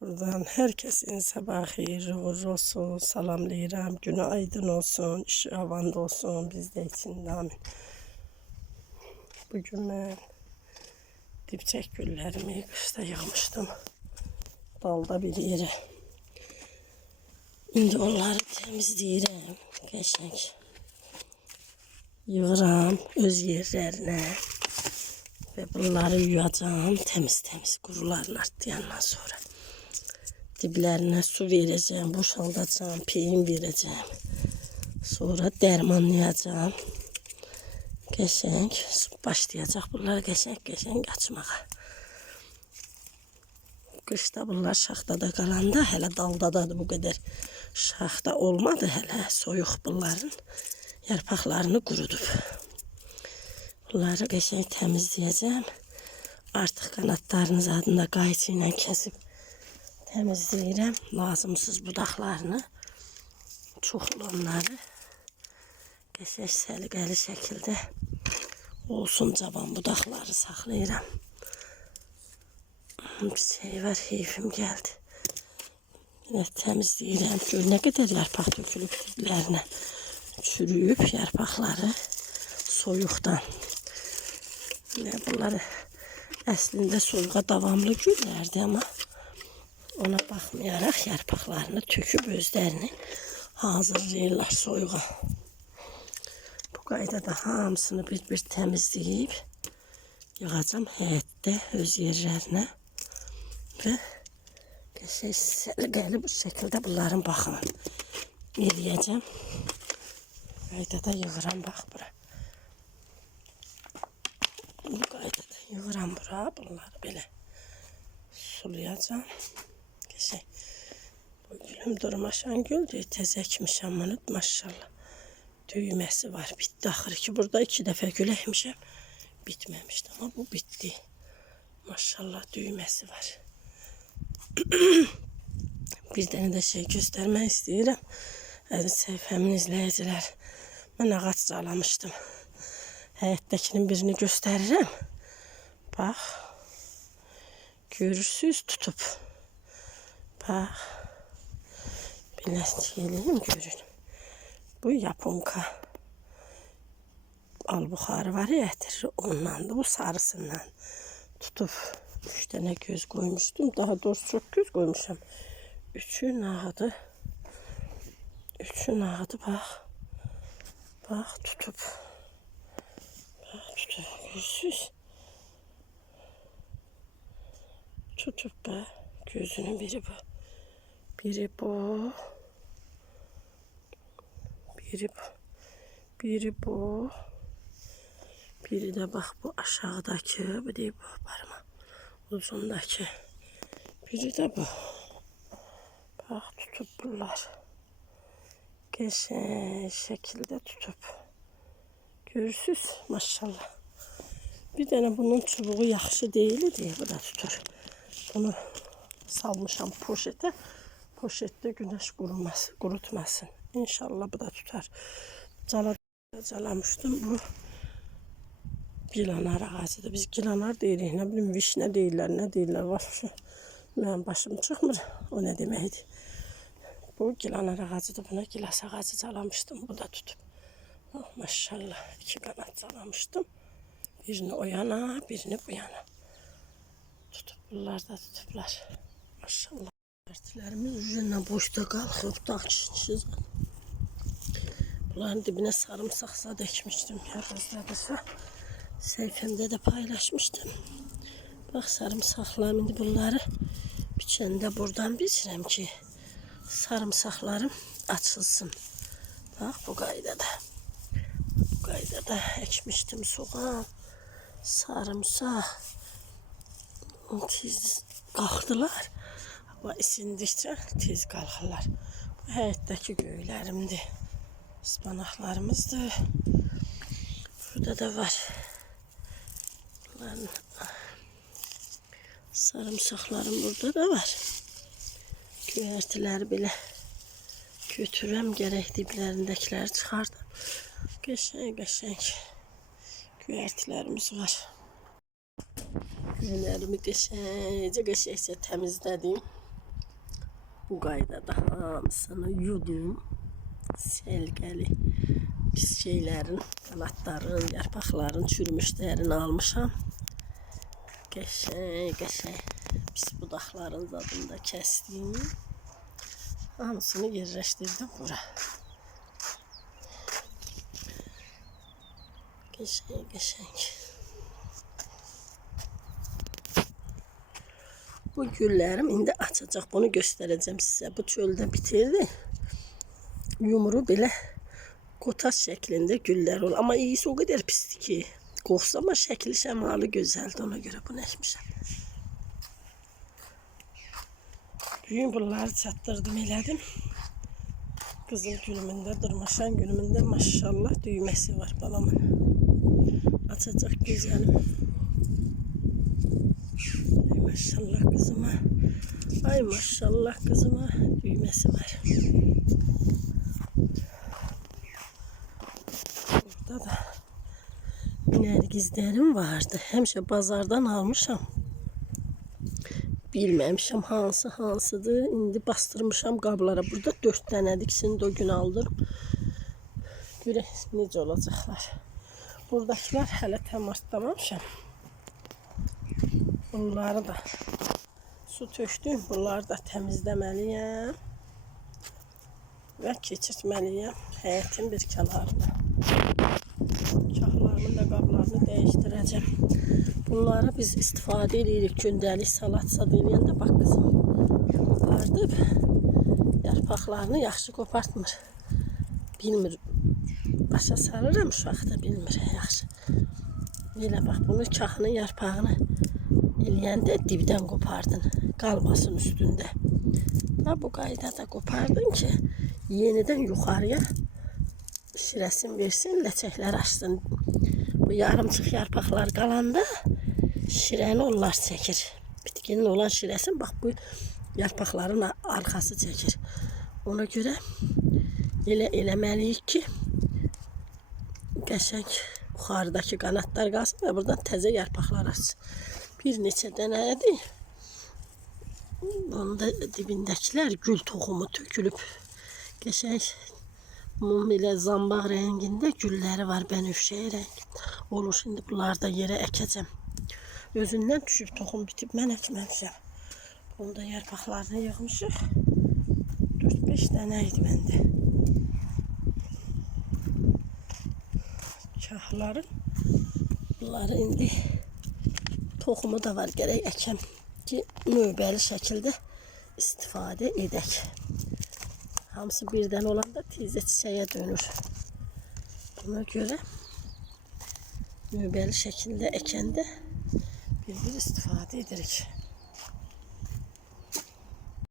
Buradan herkesin sabahı hayırlı uğurlu olsun. Salamlayıram. Günü aydın olsun. İşi avanda olsun. Biz de için amin. Bugün ben dipçek güllerimi kışta yığmıştım. Dalda bir yere. Şimdi onları temizleyirəm. Qəşəng yığıram öz yerlerine. Ve bunları yuyacağım. Temiz temiz kurularlar diyandan sonra. Diblerine su vereceğim. Boşaltacağım. Peyin vereceğim. Sonra dermanlayacağım. Qəşəng başlayacaq bunlar qəşəng açmağa. Qışda bunlar şaxtada qalanda hələ daldadadır bu qədər. Şaxta olmadı hələ. Soyuq bunların yarpaqlarını qurudub. Bunları qəşəng təmizləyəcəm. Artıq qanatlarının zadında qayçı ilə kəsib təmizləyirəm. Lazımsız budaqlarını, çoxlu onları qəşəng səliqəli şəkildə olsun cavan budaqları saxlayıram. Bir şey var, heyfim geldi. Yine temizleyirəm. Gör ne kadar yarpaq tökülüb diblərinə. Çürüyüb yarpaqları soyuqdan. Bunları əslində soyuğa davamlı güllərdi ama ona baxmayaraq yarpaqlarını töküb özlərini hazırlayırlar soyuğa. Bu qaydada hamısını bir təmizləyib yığacam həyətdə öz yerlərinə və səliqəli bu şəkildə bunların baxımını eləyəcəm. Qaydada yığıram bax bura. Bu qaydada yığıram bura. Bunları belə sulayacam. Qəşəng. Bu gülüm durmaşan güldür. Təzə əkmişəm bunu maşallah. Düyməsi var. Bitdi axırı ki. Burada 2 dəfə gül əkmişəm. Bitmemişti ama bu bitti. Maşallah düğmesi var. Bir tane de şey göstermek istedim. Aziz səhifəmin izləyicilər. Mən ağac calamışdım. Həyətdəkinin birini göstərirəm. Bax. Görürsünüz tutup. Bax. Biləcəyim görün. Bu yaponka. Al buxarı var ya ətir. Ondan da bu sarısından tutup 3 tane göz koymuştum. Daha doğrusu çok göz koymuşum. Üçü nağdı. Bak. Bak tutup. Bak tutup. Gözsüz. Tutup bak. Gözünün biri bu. Biri bu. Biri bu. Biri de bak bu aşağıdaki, bir de bu parmak uzundaki. Biri de bu. Bak tutup bunlar. Geçen şekilde tutup. Görürsünüz maşallah. Bir tane bunun çubuğu yaxşı değil diye bu da tutur. Bunu salmışam poşete. Poşette güneş kurutmasın. İnşallah bu da tutar. Calamıştım bu. Gilanar ağacıdır. Biz gilanar deyirik. Ne bileyim vişne deyirlər, ne deyirlər. Var. Mənim başım çıxmır. O ne deməkdir? Bu gilanar ağacıdır. Buna gilas ağacı calamıştım. Bu da tutup. Oh, maşallah. 2 kanat calamıştım. Birini o yana, birini bu yana. Tutup bunlar da tutuplar. Maşallah. Partilərimiz üzerinden boşda qalxıb dağ kişiniz. Bunların dibine sarımsaq zad ekmiştim. Yarızladırsa. Səhifəmdə de paylaşmıştım. Bak sarımsaqlarım, indi bunları biçəndə buradan biçirəm ki sarımsaqlarım açılsın. Bak bu qaydada. Bu qaydada ekmiştim soğan, sarımsaq. Tez qalxdılar. Hava isindikcə tez qalxırlar. Bu həyətdəki göylərimdir. Ispanaqlarımızdır. Burada da var. Sarımsaqlarım burada da var. Göyərtiləri belə götürəm, gərək diblərindəkiləri çıxardım. Qəşəng göyərtilərimiz var. Göylərimi qəşəngcə təmizlədim. Bu qaydada hamısını yudum. Selgəli pis şeylərin, qanadların, yarpaqların çürümüşlərini almışam. Qəşəng pis budaqların zadını da kəsdim. Hamısını yerləşdirdim bura. Qəşəng. Bu güllərim indi açacaq. Bunu göstərəcəm sizə. Bu çöldə bitirdi. Yumru belə kotas şəklində güllər olur. Amma iyisi o qədər pisdir ki, qoxsa amma şəkli şəmalı gözəldir. Ona görə bunu əkmişəm. Bugün bunları çatdırdım, elədim. Qızıl gülümündə, durmaşan gülümündə maşallah düyməsi var balamın. Açacaq gözəlim. Ay maşallah kızıma. Ay maşallah kızıma düyməsi var. Burada da nərgizlərim vardı. Həmişə bazardan almışam. Bilməmişəm hansıdır. İndi bastırmışam qablara. Burada 4 dənədir. İkisini də o gün aldım. Görək necə olacaqlar. Buradakiler hələ təmartlamamışam. Bunları da su tökdüm. Bunları da təmizləməliyəm. Və keçirtməliyəm həyətin bir kənarına. Kahlarımın da qablarını dəyişdirəcəm. Bunları biz istifadə edirik gündəlik salat eləyəndə. Bax qızım qopardıb yarpaqlarını yaxşı qopartmır. Bilmir. Başa sarıram, uşaq da bilmir yaxşı. Elə bax bunu kahının yarpağını eləyəndə dibdən qopardın. Qalmasın üstündə. Və bu qaydada qopardın ki yenidən yuxarıya şirəsin versin, ləçəklər açsın. Bu yarımçıq yarpaqlar qalanda şirəni onlar çəkir. Bitkinin olan şirəsin bax bu yarpaqların arxası çəkir. Ona görə elə eləməliyik ki qəşəng yuxarıdakı qanadlar qalsın və buradan təzə yarpaqlar açsın. Bir neçə dənədir. Bunun da dibindəkilər gül toxumu tökülüb. Qəşəng mum ilə zambaq rəngində gülləri var, bənövşəyi rəngində. Olur, şimdi bunları da yerə əkəcəm. Özündən düşüb toxum bitib, mən əkməmişəm. Bunun da yarpaqlarını yığmışıq. 4-5 dənə idi məndə. Kahların bunları indi toxumu da var, gərək əkəm ki növbəli şəkildə istifadə edək. Hamısı birdən olanda tezə çiçəyə dönür. Buna görə növbəli şəkildə əkəndə bir istifadə edirik.